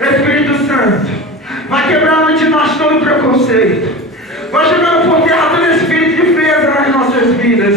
Espírito Santo, vai quebrando de nós todo preconceito. Vai jogando por terra todo espírito de frieza nas nossas vidas.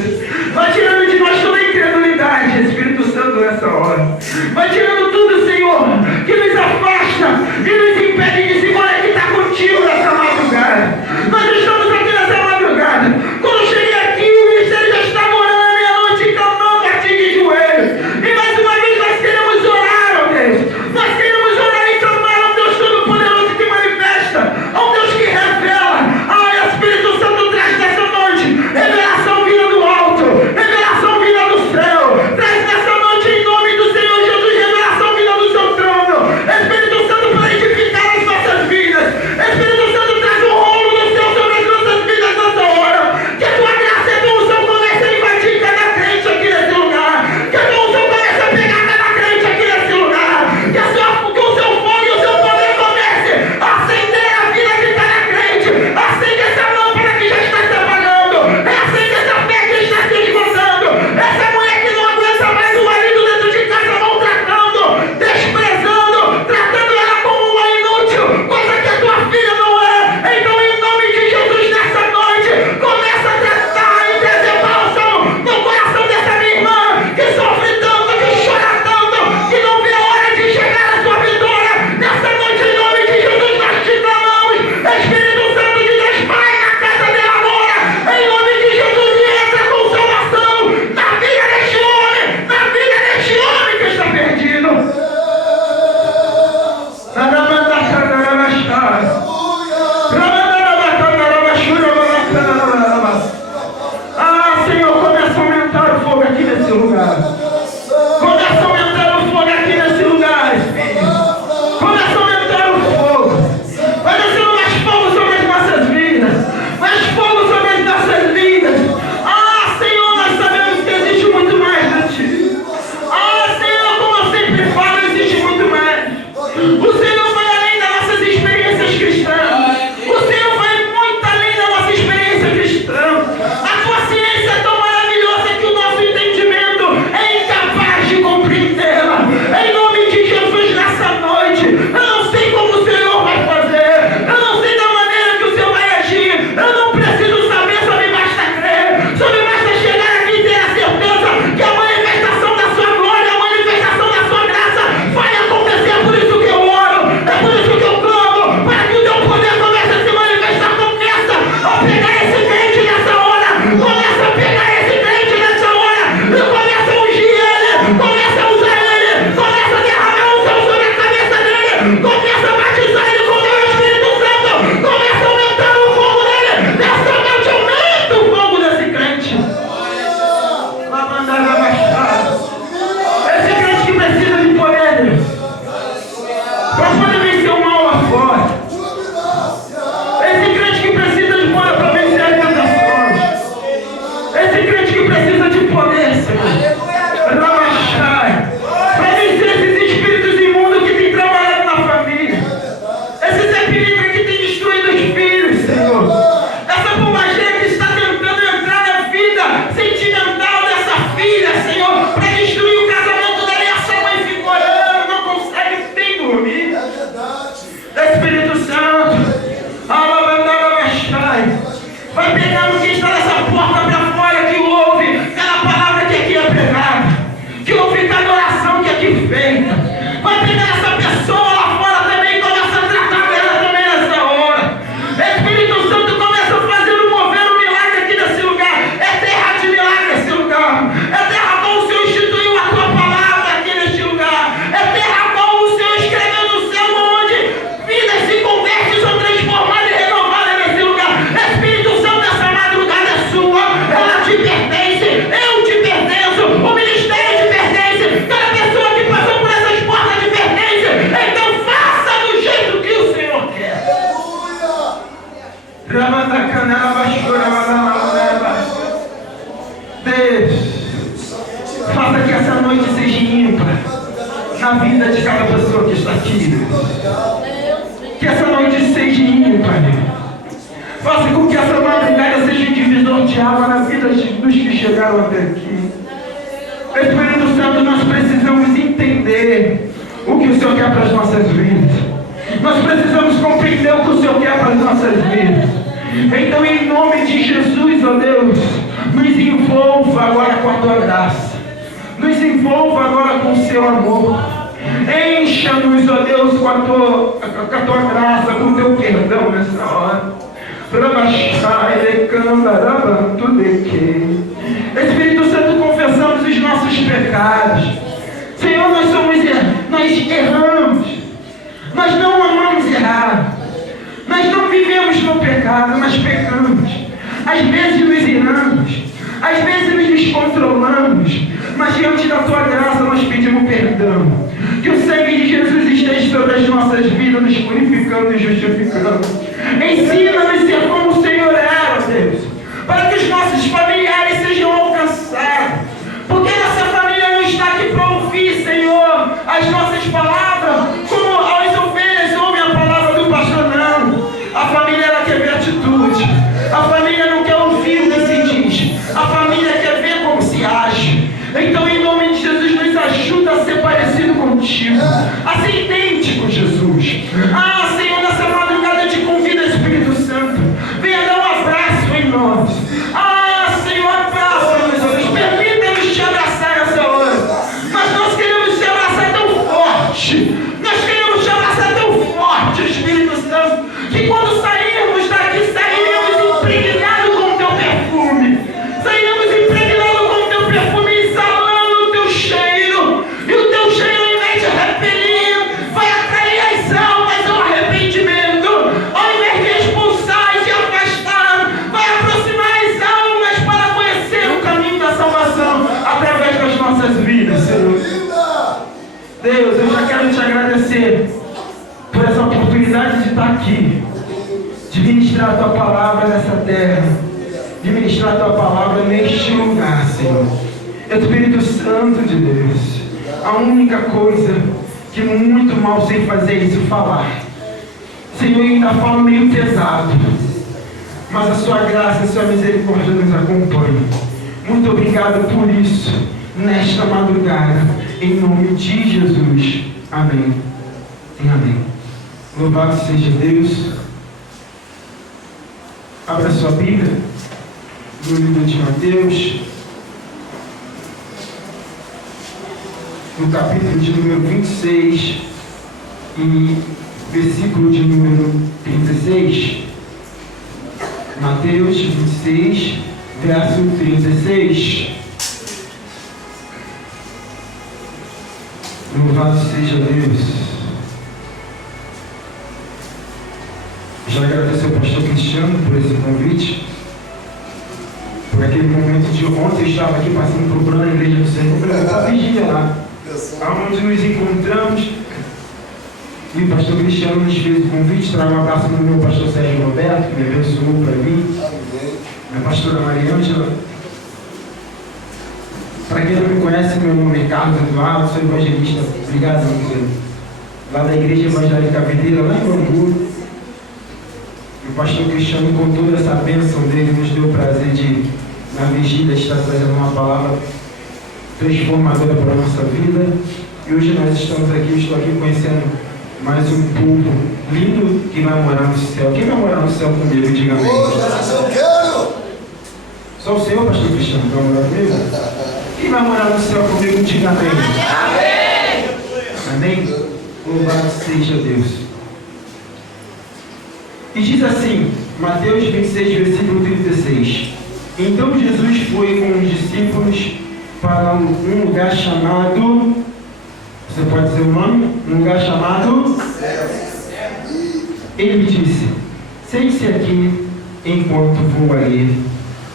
Vai tirando de nós toda a incredulidade, Espírito Santo, nessa hora. Vai tirando tudo, Senhor, que nos afasta e nos impede de se conectar contigo nessa madrugada. Nós estamos aqui nessa madrugada. Quando eu cheguei aqui, o ministério já estava orando à meia-noite, clamando a ti de joelho. E mais uma vez nós queremos orar, ó Deus. Nós queremos orar e clamar a um Deus Todo-Poderoso que manifesta, a um Deus que revela. Espírito Santo, traz nessa noite revelação vinda do alto, revelação vinda do céu. Traz nessa noite, em nome do Senhor Jesus, revelação vinda do seu trono. Espírito Santo, para edificar as nossas vidas. Espírito Santo, traz o rolo do céu sobre as nossas vidas nessa hora. Que a tua graça e a tua unção comece a invadir cada crente aqui nesse lugar. Que a tua unção comece a pegar cada crente aqui nesse lugar. Que o seu fogo e o seu poder comece a acender a vida de cada crente. Acende essa lâmpada que já está se apagando. Acende essa fé que está se esgotando. Essa mulher que não aguenta mais o marido dentro de casa maltratando, desprezando, tratando ela como uma inútil, coisa que a tua filha não é. Então, em nome de Jesus, nessa noite, começa a tratar e trazer bálsamo no coração dessa minha irmã que sofre tanto, que chora tanto, que não vê a hora de chegar à sua vitória. Nessa noite, em nome de Jesus, nós te clamamos. Espírito Santo de Deus, vai na casa dela agora, em nome de Jesus, e entra com salvação na vida deste homem, na vida deste homem que está perdido. Ah, Senhor, começa a aumentar o fogo aqui nesse lugar. Começa a aumentar o fogo aqui nesse lugar, Espírito. Começa a aumentar o fogo. Vai descendo mais fogo sobre as nossas vidas. Mais fogo sobre as nossas vidas. Ah, Senhor, nós sabemos que existe muito mais de ti. Ah, Senhor, como eu sempre falo, existe muito mais. O Senhor vai além das nossas experiências cristãs. O Senhor vai muito além da nossa experiência cristã. A tua ciência é tão maravilhosa que o nosso entendimento é incapaz de compreendê-la. Em nome de Jesus, nessa noite, eu não sei como o Senhor vai fazer. Eu não sei da maneira que o Senhor vai agir. Eu não preciso saber, só me basta crer. Só me basta chegar aqui e ter a certeza que a manifestação da sua glória, a manifestação da sua graça vai acontecer. É por isso que eu oro. É por isso que eu clamo. Para que o teu poder comece a se manifestar. Começa a pegar esse crente nessa hora. Começa a pegar esse crente nessa hora. E começa a ungir ele. Começa a usar ele. Começa a derramar unção sobre a cabeça dele. Começa a batizar ele com o teu Espírito Santo. Começa a aumentar o fogo dele. Nessa noite aumenta o fogo desse crente. Esse crente que precisa de poder para poder vencer o mal lá fora. Esse crente que precisa de poder para vencer as tentações. Esse crente que precisa de poder, Senhor. Para vencer esses espíritos imundos que têm trabalhado na família. Esses epilípticos que têm destruído os filhos, Senhor. Essa pombageira que está tentando entrar na vida sentimental dessa filha, Senhor, para destruir o casamento dela. E essa mãe fica orando, não consegue nem dormir. Espírito Santo, vai pegando quem está nessa porta para fora, que ouve cada palavra que aqui é pregada, que ouve cada oração que aqui é feita. Vai pegar essa pessoa lá fora também e começa a tratar ela também nessa hora. Espírito Santo, começa a fazer mover um milagre aqui nesse lugar. É terra de milagre esse lugar. É terra como o Senhor instituiu a tua palavra aqui neste lugar. É terra como o Senhor escreveu no céu, onde vidas se convertem, são transformadas e renovadas nesse lugar. Espírito Santo, essa madrugada é sua. Ela te pertence. Eu te pertenço. O ministério te pertence. Cada pessoa que passou por essas portas te pertence. Então faça do jeito que o Senhor quer. Deus, faça que essa noite seja ímpar na vida de cada pessoa que está aqui. Que essa noite seja ímpar. Faça com que essa madrugada seja um divisor de água na vida dos que chegaram até aqui. Espírito Santo, nós precisamos entender o que o Senhor quer para as nossas vidas. Nós precisamos compreender o que o Senhor quer para as nossas vidas. Então, em nome de Jesus, ó Deus, nos envolva agora com a tua graça. Nos envolva agora com o seu amor. Encha-nos, ó Deus, com a tua graça, com o teu perdão nessa hora. Espírito Santo, confessamos os nossos pecados. Senhor, nós erramos. Nós não amamos errar. Nós não vivemos no pecado, mas pecamos. Às vezes nos iramos. Às vezes nos descontrolamos. Mas diante da tua graça nós pedimos perdão. Que o sangue de Jesus esteja sobre as nossas vidas, nos purificando e justificando. Ensina-nos a ser como o Senhor é, Deus. Para que os nossos familiares sejam alcançados. Porque nossa família não está aqui para ouvir, Senhor, as nossas palavras, como as ovelhas ouvem a palavra do pastor, não. A família, ela quer ver atitude. A família não quer ouvir o que se diz. A família quer ver como se age. Então, em nome de Jesus, nos ajuda a ser parecido contigo, a ser idêntico, Jesus. Ah, Senhor, nessa madrugada eu te convido, Espírito Santo, venha dar um abraço em nós. Ah, Senhor, abraça-nos, permita-nos te abraçar nessa hora. Mas nós queremos te abraçar tão forte. Nós queremos te abraçar tão forte, Espírito Santo, que quando sairmos daqui, sairemos impregnados com o teu perfume. Sairemos impregnados com o teu perfume, exalando o teu cheiro. E o teu cheiro, ao invés de repelir, vai atrair as almas ao arrependimento. Ao invés de expulsar e de afastar, vai aproximar as almas para conhecer o caminho da salvação através das nossas vidas, Senhor. Deus, eu já quero te agradecer por essa oportunidade de estar aqui, de ministrar a tua palavra nessa terra, de ministrar a tua palavra neste lugar, Senhor. Espírito Santo de Deus, a única coisa que muito mal sei fazer é isso, falar. Senhor, eu ainda falo meio pesado, mas a sua graça e a sua misericórdia nos acompanham. Muito obrigado por isso, nesta madrugada, em nome de Jesus. Amém e amém. Louvado seja Deus. Abra sua Bíblia no livro de Mateus, no capítulo de número 26 e versículo de número 36. Mateus 26, verso 36. Louvado seja Deus. Já agradeço ao pastor Cristiano por esse convite, por aquele momento de ontem. Eu estava aqui passando, procurando a igreja do Senhor, para vigia lá, onde nos encontramos, e o pastor Cristiano nos fez o convite. Trago um abraço para o meu pastor Sérgio Roberto, que me abençoou para mim, a pastora Mariângela. Para quem não me conhece, meu nome é Carlos Eduardo, sou evangelista. Obrigado, meu querido. Lá da Igreja Evangélica Videira, lá em Bangu. O pastor Cristiano, com toda essa bênção dele, nos deu o prazer de, na vigília, estar trazendo uma palavra transformadora para a nossa vida. E hoje nós estamos aqui, eu estou aqui conhecendo mais um povo lindo que vai morar no céu. Quem vai morar no céu comigo? Diga amém. Eu quero! Só o Senhor, pastor Cristiano, vai morar comigo? Quem vai morar no céu comigo? Diga amém. Amém. Amém? Louvado seja Deus. E diz assim, Mateus 26, versículo 36. Então Jesus foi com os discípulos para um lugar chamado, você pode dizer o nome? Um lugar chamado? Ele disse, sente-se aqui enquanto vou ali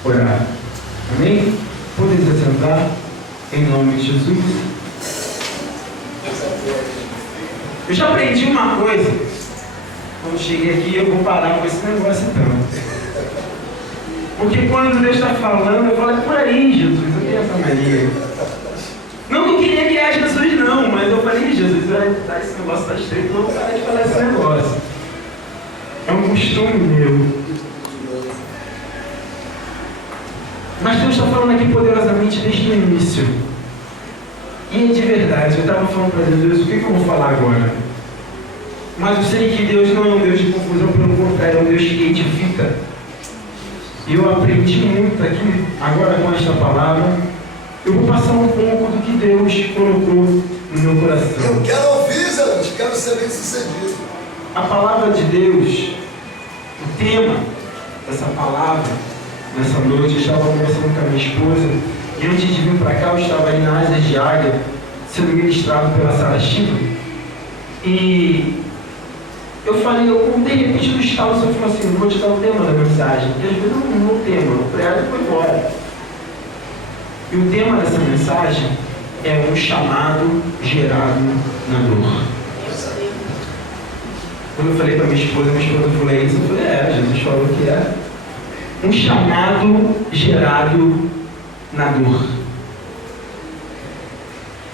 orar. Amém? Podem se sentar em nome de Jesus. Eu já aprendi uma coisa. Quando cheguei aqui, eu vou parar com esse negócio então. Porque quando Deus está falando, eu falo, é por aí, Jesus, eu tenho essa mania. Não que eu queria guiar Jesus, não, mas eu falei, Jesus, esse negócio está estreito, não vou parar de falar esse negócio. É um costume meu. Mas Deus está falando aqui poderosamente desde o início. E é de verdade, eu estava falando para Deus, o que eu vou falar agora? Mas eu sei que Deus não é um Deus de confusão, pelo contrário, é um Deus que edifica. E eu aprendi muito aqui, agora com esta palavra. Eu vou passar um pouco do que Deus colocou no meu coração. Eu quero ouvir, Zé, quero ser bem sucedido. A palavra de Deus, o tema dessa palavra, nessa noite, eu estava conversando com a minha esposa, e antes de vir para cá, eu estava aí na Asas de Águia, sendo ministrado pela Sara Chico, e eu falei, eu contei, repetindo no estalo, eu falei assim, vou te dar o tema da mensagem, e às vezes não o tema, o preado foi embora. E o tema dessa mensagem é um chamado gerado na dor. Quando eu falei para minha esposa falou isso, eu falei, Jesus falou que é um chamado gerado na dor.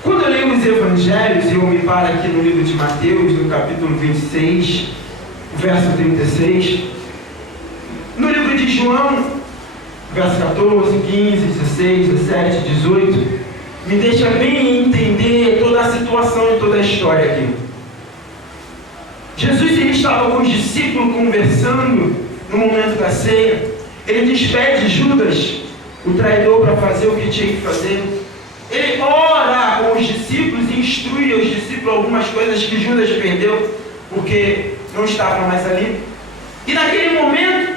Quando eu leio os evangelhos, e eu me paro aqui no livro de Mateus, no capítulo 26, verso 36, no livro de João, verso 14, 15, 16, 17, 18, me deixa bem entender toda a situação e toda a história aqui. Jesus ele estava com os discípulos conversando no momento da ceia. Ele despede Judas, o traidor, para fazer o que tinha que fazer. Ele ora com os discípulos e instrui aos discípulos algumas coisas que Judas perdeu, porque não estava mais ali. E naquele momento,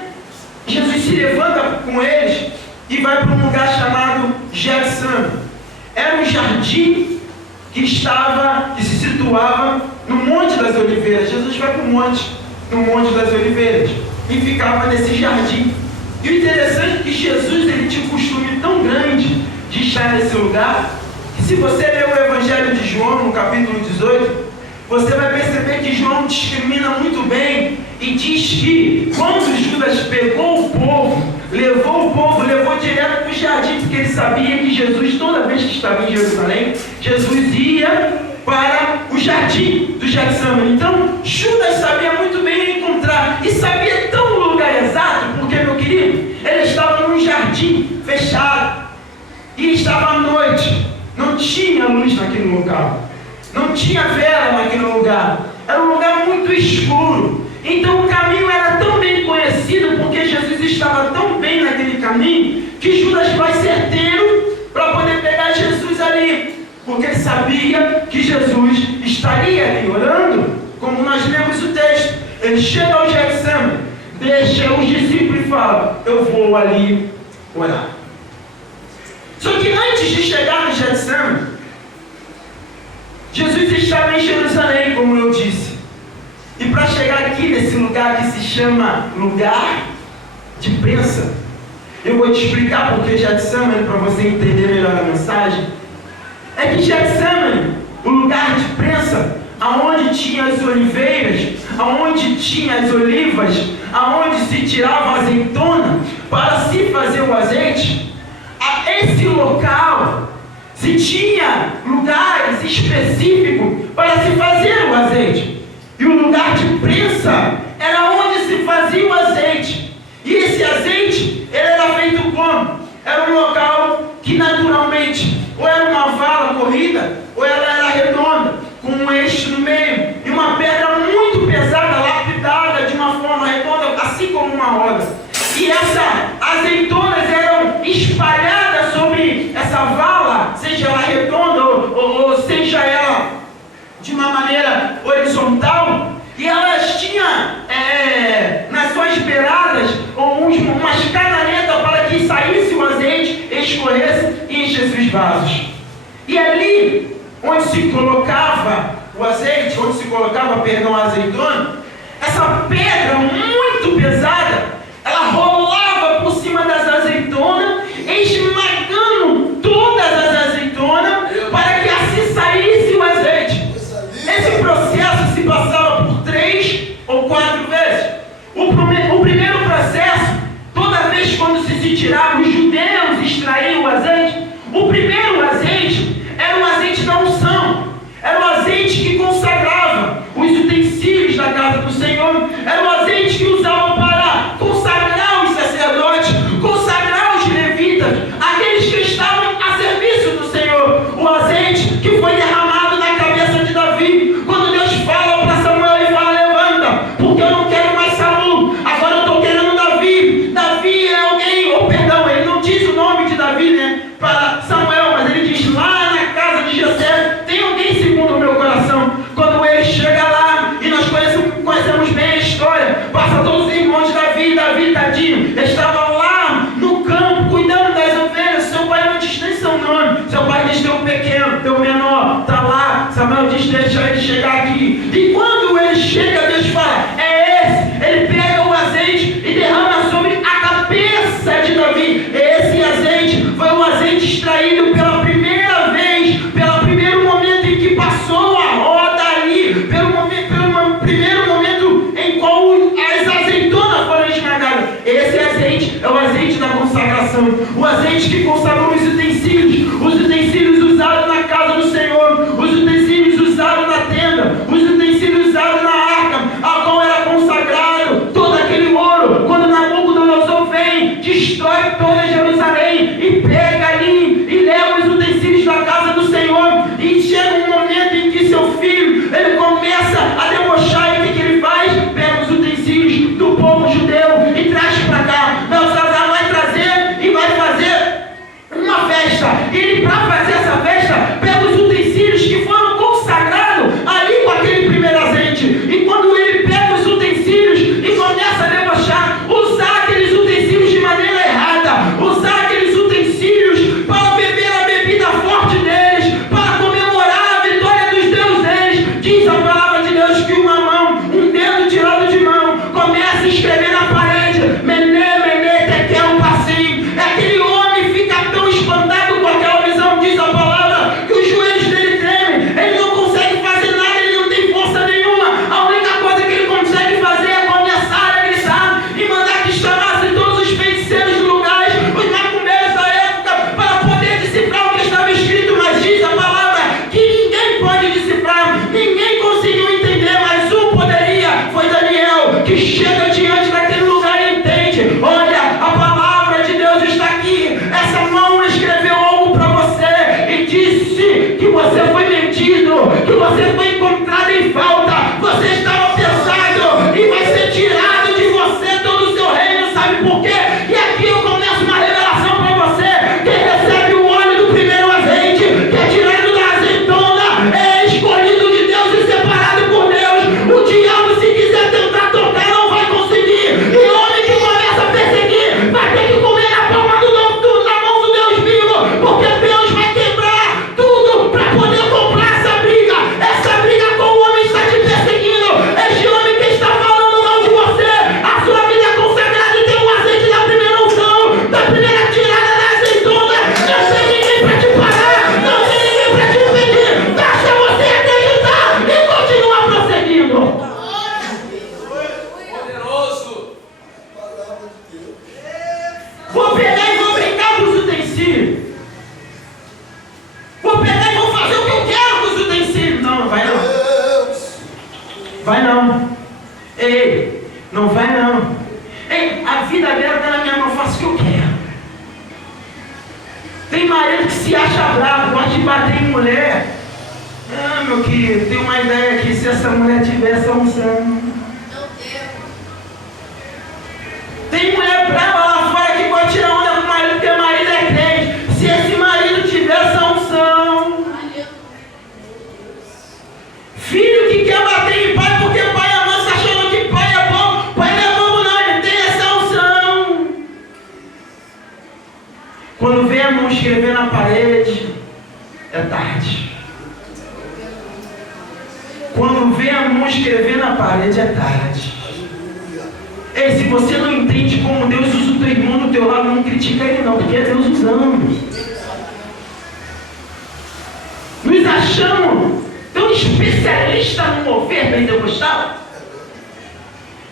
Jesus se levanta com eles e vai para um lugar chamado Getsemane. Era um jardim que se situava no Monte das Oliveiras. Jesus vai para o monte, no Monte das Oliveiras, e ficava nesse jardim. E o interessante é que Jesus ele tinha um costume tão grande de estar nesse lugar, que se você ler o Evangelho de João, no capítulo 18, você vai perceber que João discrimina muito bem e diz que quando Judas pegou o povo, levou direto para o jardim, porque ele sabia que Jesus, toda vez que estava em Jerusalém, Jesus ia para o jardim do Getsemane. Então, Judas sabia muito bem encontrar, e sabia tão o lugar exato, porque, meu querido, ele estava num jardim fechado, e estava à noite, não tinha luz naquele local. Não tinha vela naquele lugar. Era um lugar muito escuro. Então o caminho era tão bem conhecido, porque Jesus estava tão bem naquele caminho, que Judas vai certeiro para poder pegar Jesus ali. Porque ele sabia que Jesus estaria ali orando, como nós lemos o texto. Ele chega ao Getsemane, deixa os discípulos e fala, eu vou ali orar. Só que antes de chegar no Getsemane, Jesus estava em Jerusalém, como eu disse. E para chegar aqui nesse lugar que se chama lugar de prensa, eu vou te explicar porque Getsemane, para você entender melhor a mensagem. É que Getsemane, o lugar de prensa, aonde tinha as oliveiras, aonde tinha as olivas, aonde se tirava a azeitona para se fazer o azeite, a esse local se tinha lugares específicos para se fazer o azeite. E o lugar de prensa era onde se fazia o azeite. E esse azeite, ele era feito como? Era um local que naturalmente, ou era uma vala corrida, ou ela era redonda, com um eixo no meio, e uma pedra muito pesada, lapidada de uma forma redonda, assim como uma roda. E essas azeitonas eram espalhadas sobre essa vala, seja ela redonda ou seja ela de uma maneira horizontal, e elas tinham nas suas beiradas umas cananetas para que saísse o azeite, escorresse e enchesse os vasos. E ali, onde se colocava o azeite, onde se colocava, a azeitona, essa pedra muito pesada, ela rolava por cima das azeitonas, esmagando todas as azeitonas, para que assim saísse o azeite. Esse processo se passava por 3 ou 4 vezes. O primeiro processo, toda vez quando se tirava, os judeus extraíam o azeite. O primeiro azeite era o azeite da unção, era o azeite que consagrava os utensílios da casa do Senhor, era o azeite que usavam para consagrar os sacerdotes, consagrar os levitas, aqueles que estavam a serviço do Senhor. O azeite que foi derramado na cabeça de Davi, quando Deus fala para Samuel e fala, o azeite que consagrou os utensílios usados na casa do Senhor, os utensílios usados na tenda, os utensílios usados na arca, a qual era consagrado todo aquele ouro. Quando Nabucodonosor vem, destrói toda Jerusalém e pega ali e leva os utensílios da casa do Senhor, e chega um momento em que seu filho, ele começa a debochar, e o que ele faz? Pega os utensílios do povo judeu e traz para cá. Belsazar vai trazer e vai fazer uma festa. Ele, para fazer essa festa, pega os utensílios que foram consagrados ali com aquele primeiro azeite. E quando ele pega os utensílios e começa a debochar, usar aqueles utensílios de maneira errada, usar aqueles utensílios para beber a bebida forte deles, para comemorar a vitória dos deuses deles, diz a palavra de Deus que uma mão, um dedo tirado de mão, começa a escrever na parede, Mené, Mené, Tekel, Passim. Aquele homem fica tão espantado com aquela visão, diz a palavra, que os joelhos dele tremem, ele não consegue fazer nada, ele não tem força nenhuma. A única coisa que ele consegue fazer é começar a gritar e mandar que chamassem todos os feiticeiros do lugar, os macumbeiros da época, para poder decifrar o que estava escrito. Mas diz a palavra que ninguém pode decifrar, ninguém conseguiu entender, mas um poderia, foi Daniel, que chega diante daquele lugar e entende. Olha, a palavra de Deus está aqui, essa mão escreveu algo para você e disse que você foi mentido, que você foi encontrado em falta, você estava pesado e vai ser tirado de você todo o seu reino. Sabe por quê? E aqui eu começo uma revelação para você. Quem recebe o óleo do primeiro azeite, que é tirado da azeitona, é escolhido de Deus e separado por Deus. O diabo, se quiser tentar tocar, não vai conseguir. E o homem que começa a perseguir vai ter que comer na palma na mão do Deus vivo, porque Deus vai quebrar tudo para poder comprar essa briga. Essa briga com o homem está te perseguindo. Este homem que está falando mal de você, a sua vida é consagrada e tem um azeite da primeira unção, da primeira tirada da azeitona. Não tem ninguém para te parar, não tem ninguém para te impedir. Basta você acreditar e continuar prosseguindo. Poderoso. Palavra de Deus. Vou pegar e vou brincar com os utensílios. Vou pegar e vou fazer o que eu quero com os utensílios. Não, não vai não. Deus. Vai não. Ei, não vai não. Ei, a vida dela está na minha mão, eu faço o que eu quero. Tem marido que se acha bravo, gosta de bater em mulher. Ah, meu querido, tem uma ideia aqui, se essa mulher tivesse unção. Tem mulher brava lá fora que pode tirar onda com o marido, porque o marido é crente. Se esse marido tivesse a unção. Filho que quer bater em pai porque pai é manso, achando que pai é bom. Pai não é bobo não, ele tem essa unção. Quando vem a mão escrever na parede, é tarde. Quando vem a mão escrever na parede, é tarde. Ei, se você não entende como Deus usa o teu irmão do teu lado, não critica ele não, porque é Deus usando. Nos achamos tão especialistas no mover pentecostal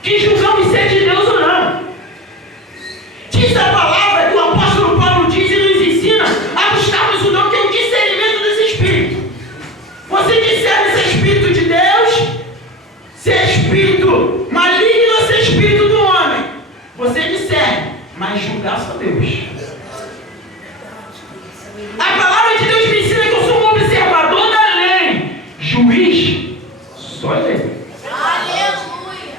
que julgamos ser de Deus ou não. Diz a palavra que o apóstolo Paulo diz e nos ensina a buscarmos o dom que é o discernimento dos espíritos. Você discerne se é espírito de Deus, se é espírito maligno ou se é espírito do homem. Você discerne, mas julgar só Deus. A palavra de Deus me ensina que eu sou um observador da lei. Juiz, só lei. Aleluia.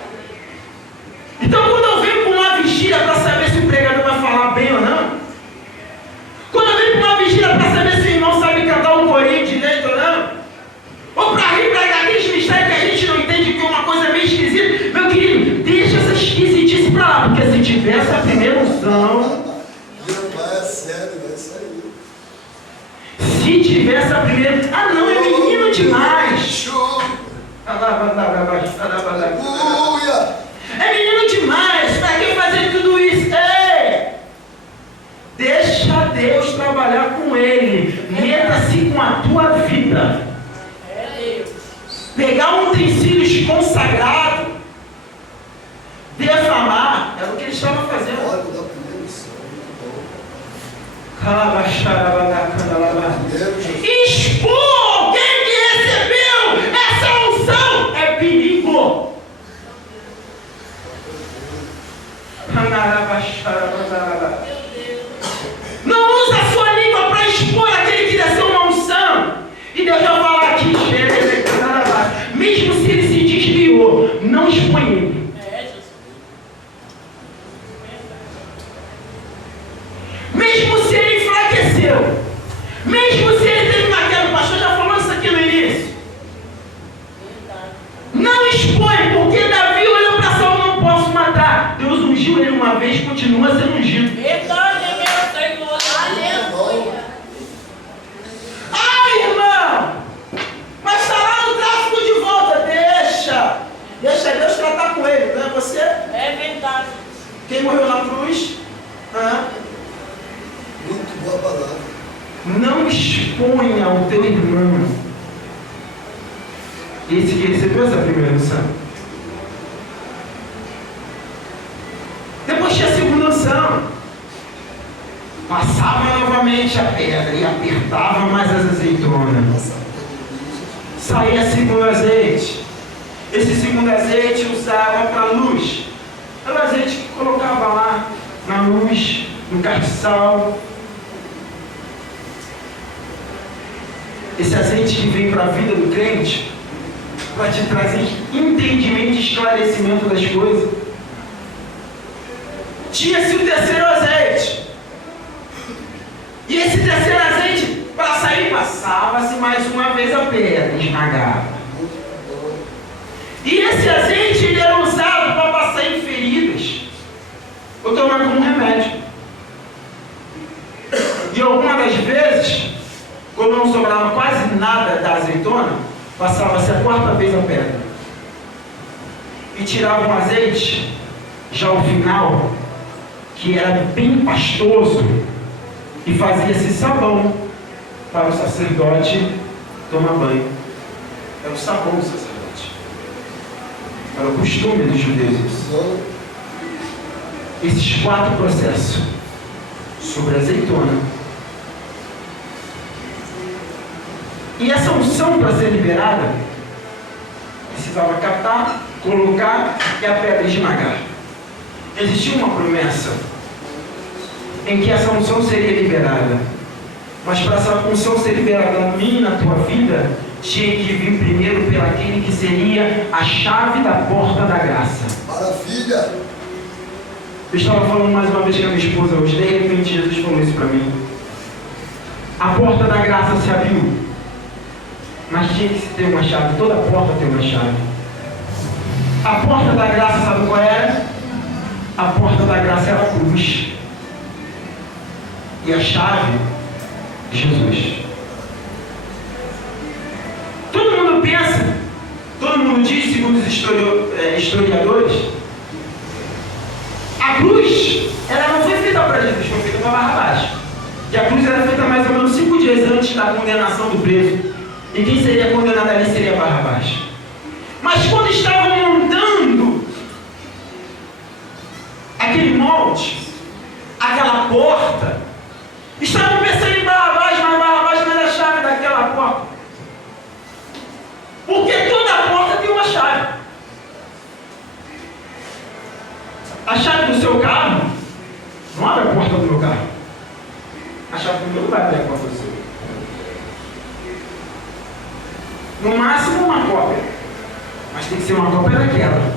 Então quando eu venho com uma vigília para saber se o pregador vai falar bem ou não, quando eu venho com uma vigília para saber se o irmão sabe cantar um corinho direito ou não, ou para rir para aqueles mistérios que a gente não entende, que é uma coisa meio esquisita, meu querido, deixa essa esquisitice para lá, porque se tivesse a primeira unção, Vai, é sério, vai sair. se tivesse a primeira, ah não, é menino demais. Aleluia. É menino demais, para que fazer tudo isso? Ei! Deixa Deus trabalhar com ele. Meta-se com a tua vida. Pegar um utensílios consagrado, defamar, era o que ele estava fazendo. Óleo da primeira unção. Expor alguém que recebeu essa unção é perigo. Não usa a sua língua para expor aquele que desceu uma unção. E Deus vai falar aqui, mesmo se ele se desviou, não expõe ele. Mesmo se ele enfraqueceu, mesmo se ele teve uma queda, o pastor já falou isso aqui no início. Não expõe, porque Davi olhou para Saul, não posso matar. Deus ungiu ele uma vez, continua sendo ungido. Verdade, meu Senhor. Aleluia. Ai, irmão, mas está lá no tráfico de volta. Deixa Deus tratar com ele, não é você? É verdade. Quem morreu na cruz? Muito boa palavra. Não exponha o teu irmão. Esse que recebeu essa primeira unção. Depois tinha a segunda unção. Passava novamente a pedra e apertava mais as azeitonas. Saía segundo azeite. Esse segundo azeite usava para luz. Era o azeite que colocava lá na luz, no castiçal. Esse azeite que vem para a vida do crente, para te trazer entendimento e esclarecimento das coisas. Tinha-se o terceiro azeite. E esse terceiro azeite, para sair, passava-se mais uma vez a pedra, esmagava. E esse azeite ele era usado para passar em feridas, ou tomar como remédio. E algumas das vezes, quando não sobrava quase nada da azeitona, passava-se a quarta vez a pedra. E tirava um azeite, já ao final, que era bem pastoso, e fazia-se sabão para o sacerdote tomar banho. Era o sabão do sacerdote. Era o costume dos judeus. Esses 4 processos sobre a azeitona. E essa unção, para ser liberada, precisava captar, colocar e a pedra esmagar. Existia uma promessa em que essa unção seria liberada. Mas para essa unção ser liberada na minha e na tua vida, tinha que vir primeiro pelaquele que seria a chave da porta da graça. Maravilha! Eu estava falando mais uma vez com a minha esposa hoje, de repente Jesus falou isso para mim. A porta da graça se abriu, mas tinha que ter uma chave. Toda porta tem uma chave. A porta da graça, sabe qual era? A porta da graça era a cruz. E a chave, Jesus. Todo mundo pensa, todo mundo diz, segundo os historiadores, a cruz, ela não foi feita para Jesus, foi feita para Barrabás. E a cruz era feita mais ou menos 5 dias antes da condenação do preso. E quem seria condenado ali seria Barrabás. Mas quando estavam montando aquele molde, aquela porta, estavam pensando em Barrabás, mas Barrabás não era a chave daquela porta. Porque toda porta tem uma chave. A chave do seu carro não abre a porta do meu carro. A chave do meu não vai abrir a porta do seu. No máximo uma cópia. Mas tem que ser uma cópia daquela.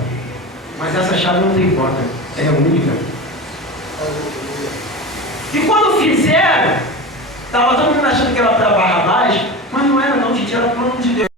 Mas essa chave não tem cópia. É única. E quando fizeram, estava todo mundo achando que era para Barrabás, mas não era não, gente, era plano de Deus.